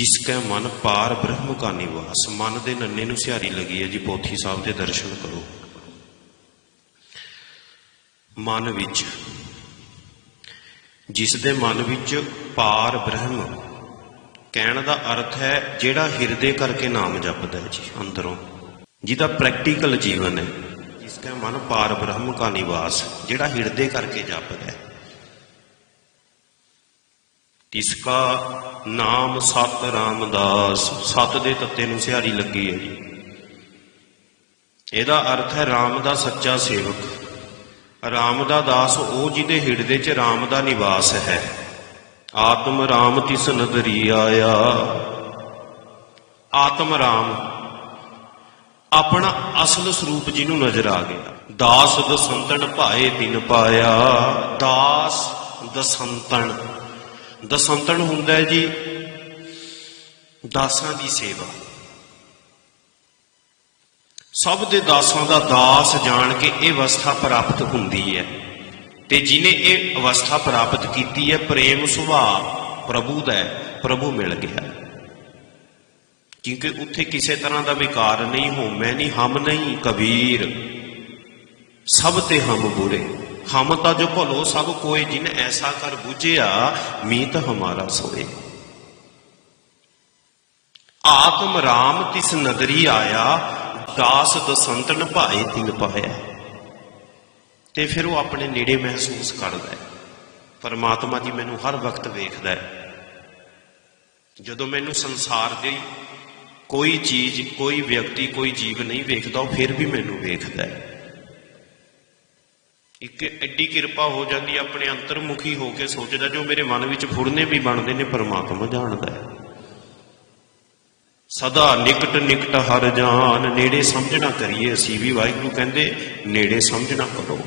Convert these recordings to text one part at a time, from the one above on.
ਜਿਸ ਕੈ ਮਨ ਪਾਰ ਬ੍ਰਹਮ ਕਾ ਨਿਵਾਸ, ਮਨ ਦੇ ਨੰਨੇ ਨੂੰ ਸਿਹਾਰੀ ਲੱਗੀ ਹੈ ਜੀ ਪੋਥੀ ਸਾਹਿਬ ਦੇ ਦਰਸ਼ਨ ਕਰੋ। ਮਨ ਵਿੱਚ, ਜਿਸ ਦੇ ਮਨ ਵਿੱਚ ਪਾਰ ਬ੍ਰਹਮ, ਕਹਿਣ ਦਾ ਅਰਥ ਹੈ ਜਿਹੜਾ ਹਿਰਦੇ ਕਰਕੇ ਨਾਮ ਜਪਦਾ ਹੈ ਜੀ, ਅੰਦਰੋਂ। ਜਿਹਦਾ ਪ੍ਰੈਕਟੀਕਲ ਜੀਵਨ ਹੈ, ਜਿਸ ਕੈ ਮਨ ਪਾਰ ਬ੍ਰਹਮ ਕਾ ਨਿਵਾਸ, ਜਿਹੜਾ ਹਿਰਦੇ ਕਰਕੇ ਜਪਦਾ ਹੈ। ਤਿਸਕਾ ਨਾਮ ਸਤ ਰਾਮਦਾਸ, ਸਤ ਦੇ ਤੱਤੇ ਨੂੰ ਸਿਹਾਰੀ ਲੱਗੀ ਹੈ ਜੀ। ਇਹਦਾ ਅਰਥ ਹੈ ਰਾਮ ਦਾ ਸੱਚਾ ਸੇਵਕ। ਰਾਮ ਦਾ ਦਾਸ ਉਹ ਜਿਹਦੇ ਹਿਰਦੇ 'ਚ ਰਾਮ ਦਾ ਨਿਵਾਸ ਹੈ। ਆਤਮ ਰਾਮ ਤਿਸ ਨਦਰੀ ਆਇਆ। ਆਤਮ ਰਾਮ, ਆਪਣਾ ਅਸਲ ਸਰੂਪ ਜਿਹਨੂੰ ਨਜ਼ਰ ਆ ਗਿਆ। ਦਾਸ ਦਸੰਤਨ ਭਾਏ ਦਿਨ ਪਾਇਆ। ਦਾਸ ਦਸੰਤਨ ਦਸੰਤਣ ਹੁੰਦਾ ਹੈ ਜੀ। ਦਾਸਾਂ ਦੀ ਸੇਵਾ। ਸਭ ਦੇ ਦਾਸਾਂ ਦਾ ਦਾਸ ਜਾਣ ਕੇ ਇਹ ਅਵਸਥਾ ਪ੍ਰਾਪਤ ਹੁੰਦੀ ਹੈ। ਤੇ ਜਿਨੇ ਇਹ ਅਵਸਥਾ ਪ੍ਰਾਪਤ ਕੀਤੀ ਹੈ, ਪ੍ਰੇਮ ਸੁਭਾਅ ਪ੍ਰਭੂ ਦਾ ਪ੍ਰਭੂ ਮਿਲ ਗਿਆ। ਕਿਉਂਕਿ ਉੱਥੇ ਕਿਸੇ ਤਰ੍ਹਾਂ ਦਾ ਵਿਕਾਰ ਨਹੀਂ ਹੋ ਮੈਂ ਨਹੀਂ, ਹਮ ਨਹੀਂ, ਕਬੀਰ। ਸਭ ਤੇ ਹਮ ਬੁਰੇ। ਹਮ ਤਾਂ ਜੋ ਭਲੋ ਸਭ ਕੋਏ, ਜਿਨ ਐਸਾ ਕਰ ਬੁਝਿਆ, ਮੀਤ ਹਮਾਰਾ ਸੋਏ। ਆਤਮ ਰਾਮ ਤਿਸ ਨਦਰੀ ਆਇਆ, ਦਾਸ ਦਸੰਤਨ ਭਾਏ ਤਿਨ ਪਾਇਆ। ਤੇ ਫਿਰ ਉਹ ਆਪਣੇ ਨੇੜੇ ਮਹਿਸੂਸ ਕਰਦਾ ਹੈ। ਪਰਮਾਤਮਾ ਜੀ ਮੈਨੂੰ ਹਰ ਵਕਤ ਵੇਖਦਾ ਹੈ। ਜਦੋਂ ਮੈਨੂੰ ਸੰਸਾਰ ਦੀ ਕੋਈ ਚੀਜ਼, ਕੋਈ ਵਿਅਕਤੀ, ਕੋਈ ਜੀਵ ਨਹੀਂ ਵੇਖਦਾ, ਉਹ ਫਿਰ ਵੀ ਮੈਨੂੰ ਵੇਖਦਾ ਹੈ। ਇੱਕ ਐਡੀ ਕਿਰਪਾ ਹੋ ਜਾਂਦੀ ਹੈ ਆਪਣੇ ਅੰਤਰਮੁਖੀ ਹੋ ਕੇ ਸੋਚਦਾ, ਜੋ ਮੇਰੇ ਮਨ ਵਿੱਚ ਫੁਰਨੇ ਵੀ ਬਣਦੇ ਨੇ, ਪਰਮਾਤਮਾ ਜਾਣਦਾ ਹੈ। ਸਦਾ ਨਿਕਟ ਨਿਕਟ ਹਰ ਜਾਨ, ਨੇੜੇ ਸਮਝਣਾ ਕਰੀਏ ਅਸੀਂ ਵੀ, ਵਾਹਿਗੁਰੂ ਕਹਿੰਦੇ, ਨੇੜੇ ਸਮਝਣਾ ਕਰੋ।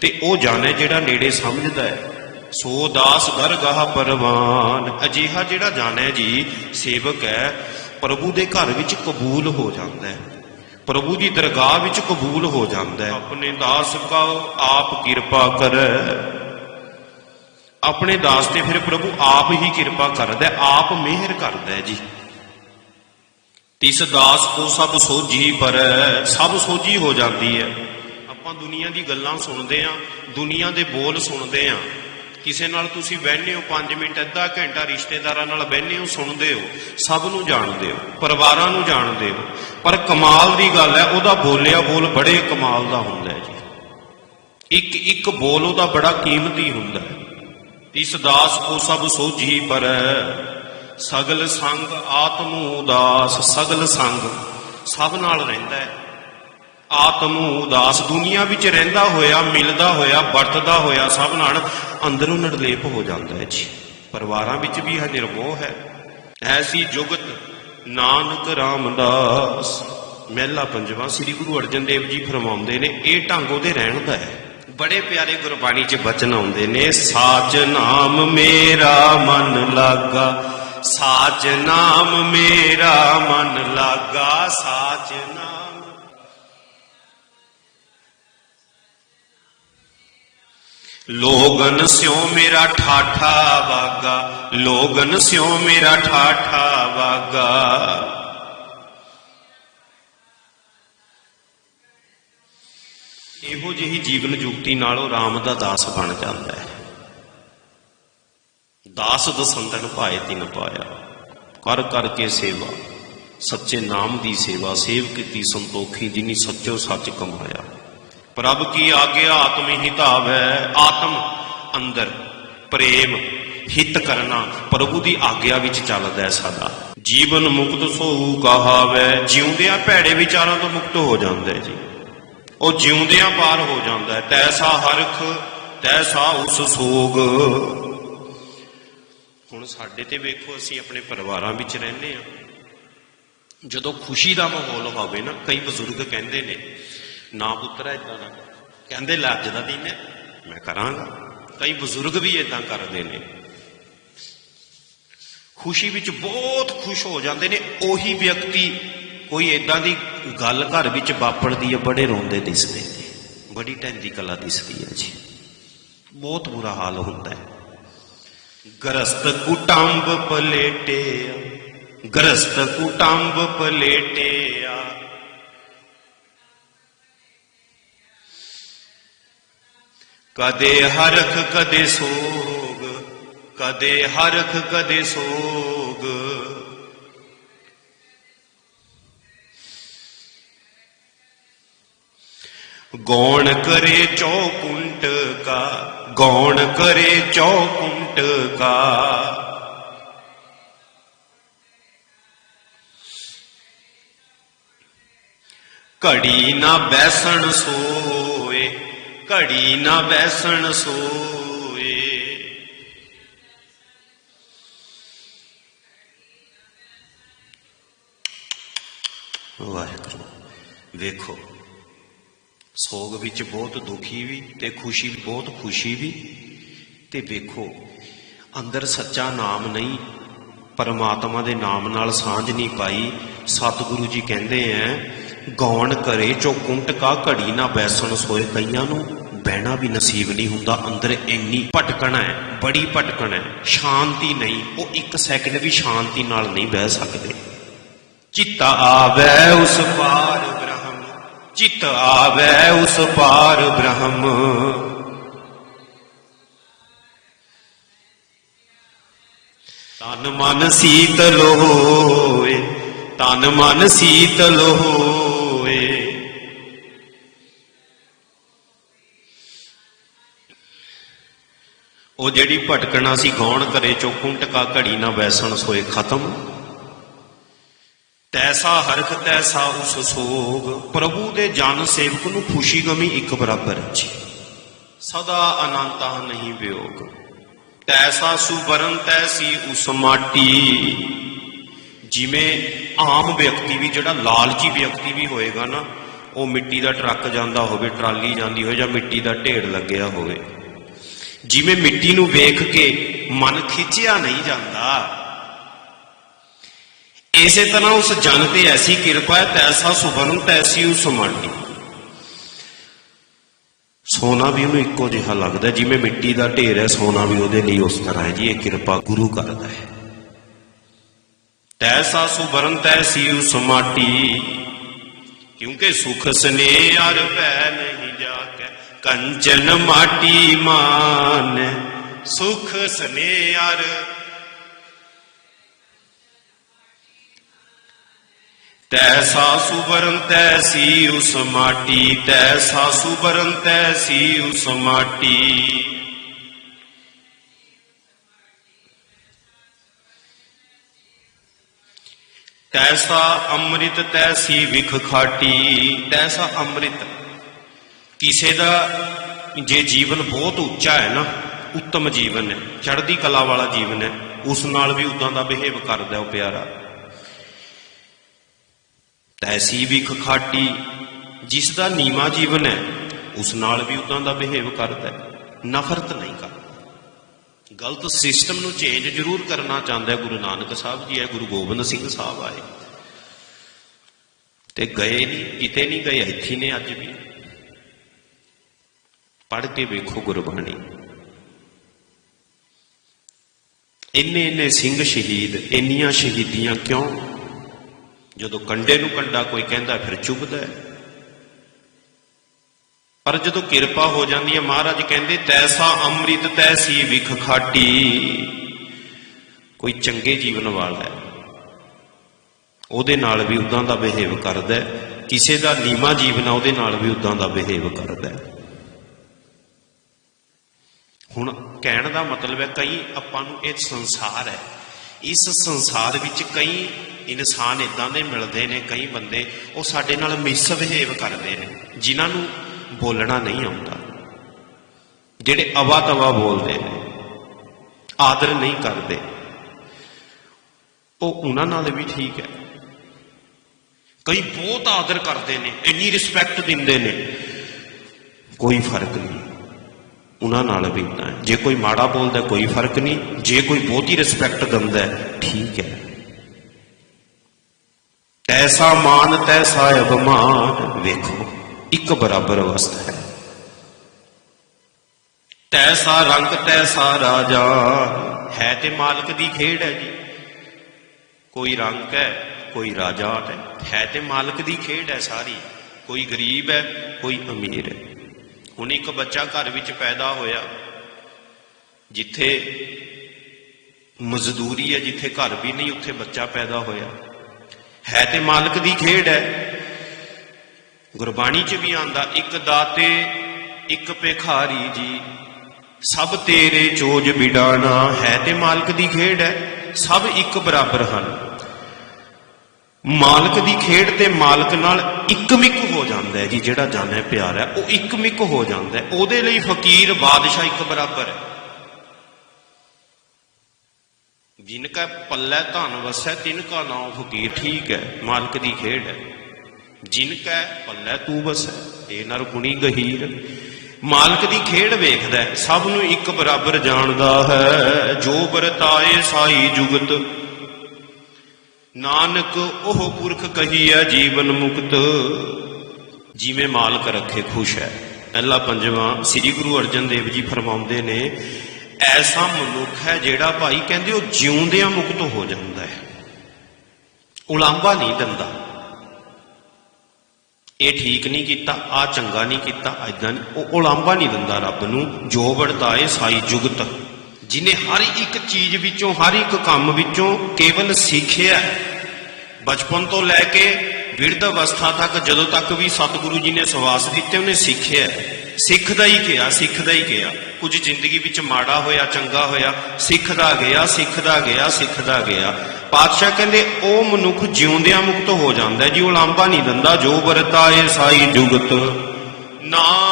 ਤੇ ਉਹ ਜਾਣੇ ਜਿਹੜਾ ਨੇੜੇ ਸਮਝਦਾ ਹੈ, ਸੋ ਦਾਸ ਦਰਗਾਹ ਪਰਵਾਨ। ਅਜੀਹਾ ਜਿਹੜਾ ਜਾਣੈ ਜੀ, ਸੇਵਕ ਹੈ, ਪ੍ਰਭੂ ਦੇ ਘਰ ਵਿੱਚ ਕਬੂਲ ਹੋ ਜਾਂਦਾ ਹੈ। ਪ੍ਰਭੂ ਦੀ ਦਰਗਾਹ ਵਿੱਚ ਕਬੂਲ ਹੋ ਜਾਂਦਾ ਹੈ। ਆਪਣੇ ਦਾਸ ਕਾ ਆਪ ਕਿਰਪਾ ਕਰੈ। ਆਪਣੇ ਦਾਸ ਤੇ ਫਿਰ ਪ੍ਰਭੂ ਆਪ ਹੀ ਕਿਰਪਾ ਕਰਦਾ ਆਪ ਮਿਹਰ ਕਰਦਾ ਜੀ। ਤਿਸ ਦਾਸ ਕੋ ਸਭ ਸੋਝੀ ਪਰ ਸਭ ਸੋਝੀ ਹੋ ਜਾਂਦੀ ਹੈ। ਆਪਾਂ ਦੁਨੀਆ ਦੀ ਗੱਲਾਂ ਸੁਣਦੇ ਆ ਦੁਨੀਆ ਦੇ ਬੋਲ ਸੁਣਦੇ ਆ ਕਿਸੇ ਨਾਲ ਤੁਸੀਂ ਬਹਿੰਦੇ ਹੋ 5 ਮਿੰਟ, ਅੱਧਾ ਘੰਟਾ ਰਿਸ਼ਤੇਦਾਰਾਂ ਨਾਲ ਬਹਿੰਦੇ ਹੋ, ਸੁਣਦੇ ਹੋ, ਸਭ ਨੂੰ ਜਾਣਦੇ ਹੋ, ਪਰਿਵਾਰਾਂ ਨੂੰ ਜਾਣਦੇ ਹੋ। ਪਰ ਕਮਾਲ ਦੀ ਗੱਲ ਹੈ, ਉਹਦਾ ਬੋਲਿਆ ਬੋਲ ਬੜੇ ਕਮਾਲ ਦਾ ਹੁੰਦਾ ਹੈ ਜੀ। ਇੱਕ ਇੱਕ ਬੋਲ ਉਹਦਾ ਬੜਾ ਕੀਮਤੀ ਹੁੰਦਾ ਹੈ। ਇਸ ਦਾਸ ਕੋ ਸਭ ਸੋਝੀ ਪਰ ਸਗਲ ਸੰਗ ਆਤਮ ਉਦਾਸ ਸਗਲ ਸੰਗ ਸਭ ਨਾਲ ਰਹਿੰਦਾ ਹੈ। ਆਤਮ ਉਦਾਸ, ਦੁਨੀਆ ਵਿੱਚ ਰਹਿੰਦਾ ਹੋਇਆ, ਮਿਲਦਾ ਹੋਇਆ, ਵਰਤਦਾ ਹੋਇਆ ਸਭ ਨਾਲ ਅੰਦਰੋਂ ਨਿਰਲੇਪ ਹੋ ਜਾਂਦਾ ਹੈ ਜੀ। ਪਰਿਵਾਰਾਂ ਵਿੱਚ ਵੀ ਹੈ ਨਿਰਮੋਹ ਹੈ। ਐਸੀ ਜੁਗਤ ਨਾਨਕ ਰਾਮਦਾਸ। ਮਹਿਲਾ ਪੰਜਵਾਂ ਸ੍ਰੀ ਗੁਰੂ ਅਰਜਨ ਦੇਵ ਜੀ ਫਰਮਾਉਂਦੇ ਨੇ, ਇਹ ਢੰਗ ਉਹਦੇ ਰਹਿਣ ਦਾ ਹੈ। ਬੜੇ ਪਿਆਰੇ ਗੁਰਬਾਣੀ 'ਚ ਬਚਨ ਆਉਂਦੇ ਨੇ, ਸਾਚ ਨਾਮ ਮੇਰਾ ਮਨ ਲਾਗਾ, ਸਾਚ ਨਾਮ ਮੇਰਾ ਮਨ ਲਾਗਾ, ਸਾਚ ਨਾਮ ਲੋਗਨ ਸਿਓ ਮੇਰਾ ਠਾਠਾ ਵਾਗਾ, ਲੋਗਨ ਸਿਓ ਮੇਰਾ ਠਾਠਾ ਵਾਗਾ। ਇਹੋ ਜਿਹੀ ਜੀਵਨ ਜੁਗਤੀ ਨਾਲ ਉਹ ਰਾਮ ਦਾ ਦਾਸ ਬਣ ਜਾਂਦਾ ਹੈ। ਦਾਸ ਦਸੰਦਨ ਭਾਏ ਤਿਨ ਪਾਇਆ। ਕਰ ਕਰਕੇ ਸੇਵਾ, ਸੱਚੇ ਨਾਮ ਦੀ ਸੇਵਾ, ਸੇਵ ਕੀਤੀ ਸੰਤੋਖੀ ਜਿਨੀ ਸੱਚੋ ਸੱਚ ਕਮਾਇਆ। ਪ੍ਰਭ ਕੀ ਆਗਿਆ ਆਤਮ ਹੀ ਧਾਵੈ ਆਤਮ ਅੰਦਰ ਪ੍ਰੇਮ ਹਿੱਤ ਕਰਨਾ ਪ੍ਰਭੂ ਦੀ ਆਗਿਆ ਵਿੱਚ ਚੱਲਦਾ ਹੈ ਸਾਡਾ। ਜੀਵਨ ਮੁਕਤ ਸੋਊ ਕਹਾਵੈ ਜਿਉਂਦਿਆਂ ਭੈੜੇ ਵਿਚਾਰਾਂ ਤੋਂ ਮੁਕਤ ਹੋ ਜਾਂਦਾ ਹੈ ਜੀ। ਉਹ ਜਿਉਂਦਿਆਂ ਪਾਰ ਹੋ ਜਾਂਦਾ ਹੈ, ਤੈਸਾ ਹਰਖ, ਤੈਸਾ ਉਸ ਸੋਗ। ਹੁਣ ਸਾਡੇ ਤੇ ਵੇਖੋ, ਅਸੀਂ ਆਪਣੇ ਪਰਿਵਾਰਾਂ ਵਿੱਚ ਰਹਿੰਦੇ ਆ ਜਦੋਂ ਖੁਸ਼ੀ ਦਾ ਮਾਹੌਲ ਹੋਵੇ ਨਾ, ਕਈ ਬਜ਼ੁਰਗ ਕਹਿੰਦੇ ਨੇ ਨਾ ਪੁੱਤਰਾ ਇਦਾਂ ਦਾ। ਕਹਿੰਦੇ ਲੈ ਅੱਜ ਦਾ ਦਿਨ ਹੈ, ਮੈਂ ਕਰਾਂਗਾ। ਕਈ ਬਜ਼ੁਰਗ ਵੀ ਇਦਾਂ ਕਰਦੇ ਨੇ। ਖੁਸ਼ੀ ਵਿੱਚ ਬਹੁਤ ਖੁਸ਼ ਹੋ ਜਾਂਦੇ ਨੇ। ਉਹੀ ਵਿਅਕਤੀ ਕੋਈ ਇਦਾਂ ਦੀ ਗੱਲ ਘਰ ਵਿੱਚ ਵਾਪਰਦੀ ਹੈ, ਬੜੇ ਰੋਂਦੇ ਦਿਸਦੇ ਨੇ। ਬੜੀ ਟੈਂਦੀ ਕਲਾ ਦਿਸਦੀ ਹੈ ਜੀ। ਬਹੁਤ ਬੁਰਾ ਹਾਲ ਹੁੰਦਾ ਹੈ। ਗਰਸਤ ਕੁਟੰਬ ਪਲੇਟੇ ਗਰਸਤ ਕੁਟੰਬ ਪਲੇਟਿਆ। ਕਦੇ ਹਰਖ, ਕਦੇ ਸੋਗ, ਕਦੇ ਹਰਖ, ਕਦੇ ਸੋਗ। ਗੌਣ ਕਰੇ ਚੌਕੁੰਟ ਕਾ, ਗੌਣ ਕਰੇ ਚੌਕੁੰਟ ਕਾ। ਘੜੀ ਨਾ ਬੈਸਣ ਸੋ ਘੜੀ ਨਾ ਬੈਸਣ ਸੋਏ। ਵਾਹਿਗੁਰੂ, ਵੇਖੋ, ਸੋਗ ਵਿੱਚ ਬਹੁਤ ਦੁਖੀ ਵੀ ਤੇ ਖੁਸ਼ੀ, ਬਹੁਤ ਖੁਸ਼ੀ ਵੀ। ਤੇ ਵੇਖੋ, ਅੰਦਰ ਸੱਚਾ ਨਾਮ ਨਹੀਂ, ਪਰਮਾਤਮਾ ਦੇ ਨਾਮ ਨਾਲ ਸਾਂਝ ਨਹੀਂ ਪਾਈ। ਸਤਿਗੁਰੂ ਜੀ ਕਹਿੰਦੇ ਐ ਗੌਣ ਕਰੇ ਚੋ ਕੁੰਟ ਘੜੀ ਨਾ ਬੈਸਣ ਸੋਏ ਕਈਆਂ ਨੂੰ, ਬਹਿਣਾ ਵੀ ਨਸੀਬ ਨਹੀਂ ਹੁੰਦਾ, ਅੰਦਰ ਇੰਨੀ ਭਟਕਣਾ ਹੈ, ਬੜੀ ਭਟਕਣਾ ਹੈ, ਸ਼ਾਂਤੀ ਨਹੀਂ, ਉਹ ਇੱਕ ਸੈਕਿੰਡ ਵੀ ਸ਼ਾਂਤੀ ਨਾਲ ਨਹੀਂ ਬਹਿ ਸਕਦੇ। ਚਿੱਤ ਆਵੈ ਉਸ ਪਾਰ ਬ੍ਰਹਮ, ਚਿੱਤ ਆਵੈ ਉਸ ਪਾਰ ਬ੍ਰਹਮ। ਤਨ ਮਨ ਸੀਤਲ ਹੋਏ ਤਨ ਮਨ ਸੀਤਲ ਹੋਏ ਉਹ ਜਿਹੜੀ ਭਟਕਣਾ ਸੀ ਗੌਣ ਕਰੇ ਚੋਕੁੰ ਟਕਾ ਘੜੀ ਨਾ ਵੈਸਣ ਸੋਏ ਖਤਮ। ਤੈਸਾ ਹਰਖ ਤੈਸਾ ਉਸ ਸੋਗ, ਪ੍ਰਭੂ ਦੇ ਜਨ ਸੇਵਕ ਨੂੰ ਖੁਸ਼ੀ ਗਮੀ ਇੱਕ ਬਰਾਬਰ ਜੀ ਸਦਾ ਅਨੰਤਾ ਨਹੀਂ ਵਿਯੋਗ ਤੈਸਾ ਸੁਬਰਨ ਤੈਸੀ ਉਸ ਮਾਟੀ। ਜਿਵੇਂ ਆਮ ਵਿਅਕਤੀ ਵੀ, ਜਿਹੜਾ ਲਾਲਚੀ ਵਿਅਕਤੀ ਵੀ ਹੋਏਗਾ ਨਾ, ਉਹ ਮਿੱਟੀ ਦਾ ਟਰੱਕ ਜਾਂਦਾ ਹੋਵੇ, ਟਰਾਲੀ ਜਾਂਦੀ ਹੋਵੇ ਜਾਂ ਮਿੱਟੀ ਦਾ ਢੇਰ ਲੱਗਿਆ ਹੋਵੇ। ਜਿਵੇਂ ਮਿੱਟੀ ਨੂੰ ਵੇਖ ਕੇ ਮਨ ਖਿੱਚਿਆ ਨਹੀਂ ਜਾਂਦਾ। ਇਸੇ ਤਰ੍ਹਾਂ ਉਸ ਜਨ ਤੇ ਐਸੀ ਕਿਰਪਾ ਹੈ, ਤੈਸਾ ਸੁਬਰਨ ਤੈਸੀ ਉਸ ਮਾਟੀ ਸੋਨਾ ਵੀ ਉਹਨੂੰ ਇੱਕੋ ਜਿਹਾ ਲੱਗਦਾ, ਜਿਵੇਂ ਮਿੱਟੀ ਦਾ ਢੇਰ ਹੈ, ਸੋਨਾ ਵੀ ਉਹਦੇ ਲਈ ਉਸ ਤਰ੍ਹਾਂ ਹੈ ਜੀ, ਇਹ ਕਿਰਪਾ ਗੁਰੂ ਕਰਦਾ ਹੈ। ਤੈਸਾ ਸੁਬਰਨ ਤੈਸੀ ਉਸ ਮਾਟੀ, ਕਿਉਂਕਿ ਸੁਖ ਸਨੇਹ ਅਰ ਭੈ ਨਹੀਂ ਜਾ ਕੰਚਨ ਮਾਟੀ ਮਾਨ, ਸੁਖ ਸਨੇਹ ਅਰ ਤੈਸਾ ਸੁਬਰਨ ਤੈਸੀ ਉਸ ਮਾਟੀ, ਤੈਸਾ ਸੁਬਰਨ ਤੈਸੀ ਉਸ ਮਾਟੀ। ਤੈਸਾ ਅੰਮ੍ਰਿਤ ਤੈਸੀ ਵਿਖ ਖਾਟੀ, ਤੈਸਾ ਅੰਮ੍ਰਿਤ ਕਿਸੇ ਦਾ ਜੇ ਜੀਵਨ ਬਹੁਤ ਉੱਚਾ ਹੈ ਨਾ, ਉੱਤਮ ਜੀਵਨ ਹੈ, ਚੜ੍ਹਦੀ ਕਲਾ ਵਾਲਾ ਜੀਵਨ ਹੈ, ਉਸ ਨਾਲ ਵੀ ਉਦਾਂ ਦਾ ਬਿਹੇਵ ਕਰਦਾ ਉਹ ਪਿਆਰਾ। ਤੈਸੀ ਵਿਖ ਖਾਟੀ ਜਿਸ ਦਾ ਨੀਮਾ ਜੀਵਨ ਹੈ, ਉਸ ਨਾਲ ਵੀ ਉਦਾਂ ਦਾ ਬਿਹੇਵ ਕਰਦਾ ਨਫ਼ਰਤ ਨਹੀਂ ਕਰਦਾ। ਗਲਤ ਸਿਸਟਮ ਨੂੰ ਚੇਂਜ ਜ਼ਰੂਰ ਕਰਨਾ ਚਾਹੁੰਦਾ ਗੁਰੂ ਨਾਨਕ ਸਾਹਿਬ ਜੀ ਹੈ ਗੁਰੂ ਗੋਬਿੰਦ ਸਿੰਘ ਸਾਹਿਬ ਆਏ। ਤੇ ਗਏ ਨਹੀਂ, ਕਿਤੇ ਨਹੀਂ ਗਏ, ਇੱਥੇ ਨੇ ਅੱਜ ਵੀ। ਪੜ੍ਹ ਕੇ ਵੇਖੋ ਗੁਰਬਾਣੀ। ਇੰਨੇ ਇੰਨੇ ਸਿੰਘ ਸ਼ਹੀਦ, ਇੰਨੀਆਂ ਸ਼ਹੀਦੀਆਂ ਕਿਉਂ? ਜਦੋਂ ਕੰਡੇ ਨੂੰ ਕੰਡਾ ਕੋਈ ਕਹਿੰਦਾ ਫਿਰ ਚੁੱਭਦਾ ਹੈ। ਪਰ ਜਦੋਂ ਕਿਰਪਾ ਹੋ ਜਾਂਦੀ ਹੈ, ਮਹਾਰਾਜ ਕਹਿੰਦੇ, ਤੈਸਾ ਅੰਮ੍ਰਿਤ, ਤੈਸੀ ਵਿਖ ਖਾਟੀ। ਕੋਈ ਚੰਗੇ ਜੀਵਨ ਵਾਲਾ ਹੈ। ਉਹਦੇ ਨਾਲ ਵੀ ਉਦਾਂ ਦਾ ਬਿਹੇਵ ਕਰਦਾ ਹੈ। ਕਿਸੇ ਦਾ ਨੀਮਾ ਜੀਵਨ ਆ, ਉਹਦੇ ਨਾਲ ਵੀ ਉਦਾਂ ਦਾ ਬਿਹੇਵ ਕਰਦਾ ਹੈ। ਹੁਣ ਕਹਿਣ ਦਾ ਮਤਲਬ ਹੈ ਕਈ ਆਪਾਂ ਨੂੰ ਇਹ ਸੰਸਾਰ ਹੈ। ਇਸ ਸੰਸਾਰ ਵਿੱਚ ਕਈ ਇਨਸਾਨ ਇਦਾਂ ਦੇ ਮਿਲਦੇ ਨੇ, ਕਈ ਬੰਦੇ ਉਹ ਸਾਡੇ ਨਾਲ ਮਿਸਬਿਹੇਵ ਕਰਦੇ ਨੇ, ਜਿਨ੍ਹਾਂ ਨੂੰ ਬੋਲਣਾ ਨਹੀਂ ਆਉਂਦਾ। ਜਿਹੜੇ ਅਵਾ ਤਵਾ ਬੋਲਦੇ ਨੇ, ਆਦਰ ਨਹੀਂ ਕਰਦੇ। ਉਹ ਉਹਨਾਂ ਨਾਲ ਵੀ ਠੀਕ ਹੈ। ਕਈ ਬਹੁਤ ਆਦਰ ਕਰਦੇ ਨੇ, ਇੰਨੀ ਰਿਸਪੈਕਟ ਦਿੰਦੇ ਨੇ। ਕੋਈ ਫ਼ਰਕ ਨਹੀਂ। ਉਹਨਾਂ ਨਾਲ ਵੀ ਇਦਾਂ ਜੇ ਕੋਈ ਮਾੜਾ ਬੋਲਦਾ, ਕੋਈ ਫ਼ਰਕ ਨਹੀਂ। ਜੇ ਕੋਈ ਬਹੁਤੀ ਰਿਸਪੈਕਟ ਦਿੰਦਾ ਠੀਕ ਹੈ। ਤੈਸਾ ਮਾਨ, ਤੈਸਾ ਅਭਮਾਨ ਵੇਖੋ, ਇੱਕ ਬਰਾਬਰ ਅਵਸਥਾ ਹੈ। ਤੈਸਾ ਰੰਗ, ਤੈਸਾ ਰਾਜਾ, ਹੈ ਤੇ ਮਾਲਕ ਦੀ ਖੇਡ ਹੈ ਜੀ। ਕੋਈ ਰੰਗ ਹੈ, ਕੋਈ ਰਾਜਾ ਹੈ ਹੈ ਤੇ ਮਾਲਕ ਦੀ ਖੇਡ ਹੈ ਸਾਰੀ। ਕੋਈ ਗਰੀਬ ਹੈ, ਕੋਈ ਅਮੀਰ ਹੈ। ਹੁਣ ਇੱਕ ਬੱਚਾ ਘਰ ਵਿੱਚ ਪੈਦਾ ਹੋਇਆ, ਜਿੱਥੇ ਮਜ਼ਦੂਰੀ ਹੈ, ਜਿੱਥੇ ਘਰ ਵੀ ਨਹੀਂ, ਉੱਥੇ ਬੱਚਾ ਪੈਦਾ ਹੋਇਆ। ਹੈ ਤੇ ਮਾਲਕ ਦੀ ਖੇਡ ਹੈ। ਗੁਰਬਾਣੀ 'ਚ ਵੀ ਆਂਦਾ ਇੱਕ ਦਾਤੇ, ਇੱਕ ਭਿਖਾਰੀ ਜੀ, ਸਭ ਤੇਰੇ ਚੋਜ ਵਿਡਾਣਾ ਹੈ ਤੇ ਮਾਲਕ ਦੀ ਖੇਡ ਹੈ, ਸਭ ਇੱਕ ਬਰਾਬਰ ਹਨ। ਮਾਲਕ ਦੀ ਖੇਡ ਤੇ ਮਾਲਕ ਨਾਲ ਇੱਕਮਿਕ ਹੋ ਜਾਂਦਾ ਹੈ ਜੀ, ਜਿਹੜਾ ਜਾਣਿਆ ਪਿਆਰ ਹੈ, ਉਹ ਇੱਕਮਿਕ ਹੋ ਜਾਂਦਾ ਹੈ। ਉਹਦੇ ਲਈ ਫਕੀਰ ਬਾਦਸ਼ਾਹ ਇੱਕ ਬਰਾਬਰ ਹੈ। ਜਿਨ ਕਾ ਪੱਲੇ ਧਨ ਵਸੈ, ਤਿਨ ਕਾ ਨਾਮ ਫਕੀਰ, ਠੀਕ ਹੈ, ਮਾਲਕ ਦੀ ਖੇਡ ਹੈ। ਜਿਨ ਕਾ ਪੱਲੇ ਤੂੰ ਵਸੈ, ਇਹ ਨਰ ਗੁਣੀ ਗਹੀਰ। ਮਾਲਕ ਦੀ ਖੇਡ ਵੇਖਦਾ ਸਭ ਨੂੰ ਇੱਕ ਬਰਾਬਰ ਜਾਣਦਾ ਹੈ। ਜੋ ਵਰਤਾਏ ਸਾਈ ਜੁਗਤ ਨਾਨਕ ਉਹ ਪੁਰਖ ਕਹੀਐ ਜੀਵਨ ਮੁਕਤ। ਜਿਵੇਂ ਮਾਲਕ ਰੱਖੇ ਖੁਸ਼ ਹੈ। ਪਹਿਲਾ ਪੰਜਵਾਂ, ਸ੍ਰੀ ਗੁਰੂ ਅਰਜਨ ਦੇਵ ਜੀ ਫਰਮਾਉਂਦੇ ਨੇ, ਐਸਾ ਮਨੁੱਖ ਹੈ ਜਿਹੜਾ ਭਾਈ ਕਹਿੰਦੇ ਉਹ ਜਿਉਂਦਿਆਂ ਮੁਕਤ ਹੋ ਜਾਂਦਾ ਹੈ। ਉਲਾਂਭਾ ਨਹੀਂ ਦਿੰਦਾ। ਇਹ ਠੀਕ ਨਹੀਂ ਕੀਤਾ ਆ ਚੰਗਾ ਨਹੀਂ ਕੀਤਾ ਐਦਾਂ ਨਹੀਂ। ਉਹ ਉਲਾਂਭਾ ਨਹੀਂ ਦਿੰਦਾ ਰੱਬ ਨੂੰ। ਜੋ ਵਰਤਾਏ ਸਾਈ ਜੁਗਤ। ਜਿਨੇ ਹਰ ਇੱਕ ਚੀਜ਼ ਵਿੱਚੋਂ, ਹਰ ਇੱਕ ਕੰਮ ਵਿੱਚੋਂ ਕੇਵਲ ਸਿੱਖਿਆ ਬਚਪਨ ਤੋਂ ਲੈ ਕੇ ਬਿਰਧ ਅਵਸਥਾ ਤੱਕ, ਜਦੋਂ ਤੱਕ ਵੀ ਸਤਿਗੁਰੂ ਜੀ ਨੇ ਸਵਾਸ ਦਿੱਤੇ, ਉਹਨੇ ਸਿੱਖਿਆ ਸਿੱਖਦਾ ਹੀ ਗਿਆ, ਸਿੱਖਦਾ ਹੀ ਗਿਆ। ਕੁਝ ਜ਼ਿੰਦਗੀ ਵਿੱਚ ਮਾੜਾ ਹੋਇਆ, ਚੰਗਾ ਹੋਇਆ, ਸਿੱਖਦਾ ਗਿਆ ਸਿੱਖਦਾ ਗਿਆ ਸਿੱਖਦਾ ਗਿਆ। ਪਾਤਸ਼ਾਹ ਕਹਿੰਦੇ, ਉਹ ਮਨੁੱਖ ਜਿਉਂਦਿਆਂ ਮੁਕਤ ਹੋ ਜਾਂਦਾ ਜੀ, ਉਹ ਲਾਂਭਾ ਨਹੀਂ ਦਿੰਦਾ। ਜੋ ਵਰਤਾਏ ਸਾਈ ਜੁਗਤ। ਨਾ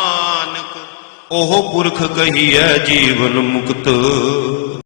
ਉਹ ਪੁਰਖ ਕਹੀਐ ਜੀਵਨ ਮੁਕਤ।